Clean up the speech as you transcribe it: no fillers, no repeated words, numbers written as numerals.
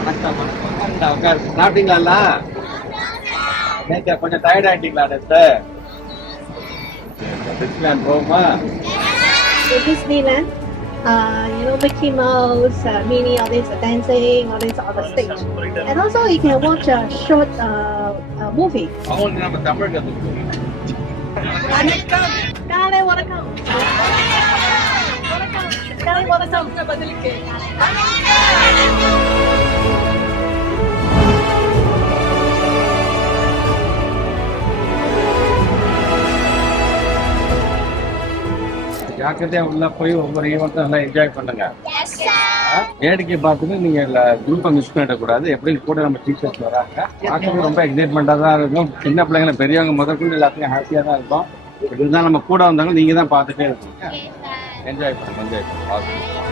வணக்கம் வணக்கம் உட்காரு. சாப்பிட்டீங்களா? நேற்று கொஞ்சம் டயர்ட் ஆயிட்டீங்களா? நேற்று டிஸ்னிலாண்ட் போகுமா? Disneyland, Mickey Mouse, Minnie, all this dancing, all this on the stage. And also you can watch a short movie. அவங்களுக்கு நம்ம தமிழ் கற்றுக்கணும். Kale, வணக்கம். Kale, வணக்கம். பதிலுக்கு. ஜாக்கிரதையா உள்ள போய் ஒவ்வொரு ஈவெண்ட்டும் நல்லா என்ஜாய் பண்ணுங்க. வேடிக்கை பார்த்துட்டு நீங்க குரூப்பை மிஸ் பண்ணிடக்கூடாது. எப்படி கூட நம்ம டீச்சர்ஸ் வராங்க, பார்க்கறது ரொம்ப எக்ஸைட்மெண்டா தான் இருக்கும். சின்ன பிள்ளைங்களை பெரியவங்க முதற்கொண்டு எல்லாத்தையும் ஹாப்பியா தான் இருக்கும். இதுதான் நம்ம கூட வந்தாங்க, நீங்க தான் பார்த்துட்டே இருக்கீங்க. என்ஜாய் பண்ணுங்க, என்ஜாய் பண்ணுங்க.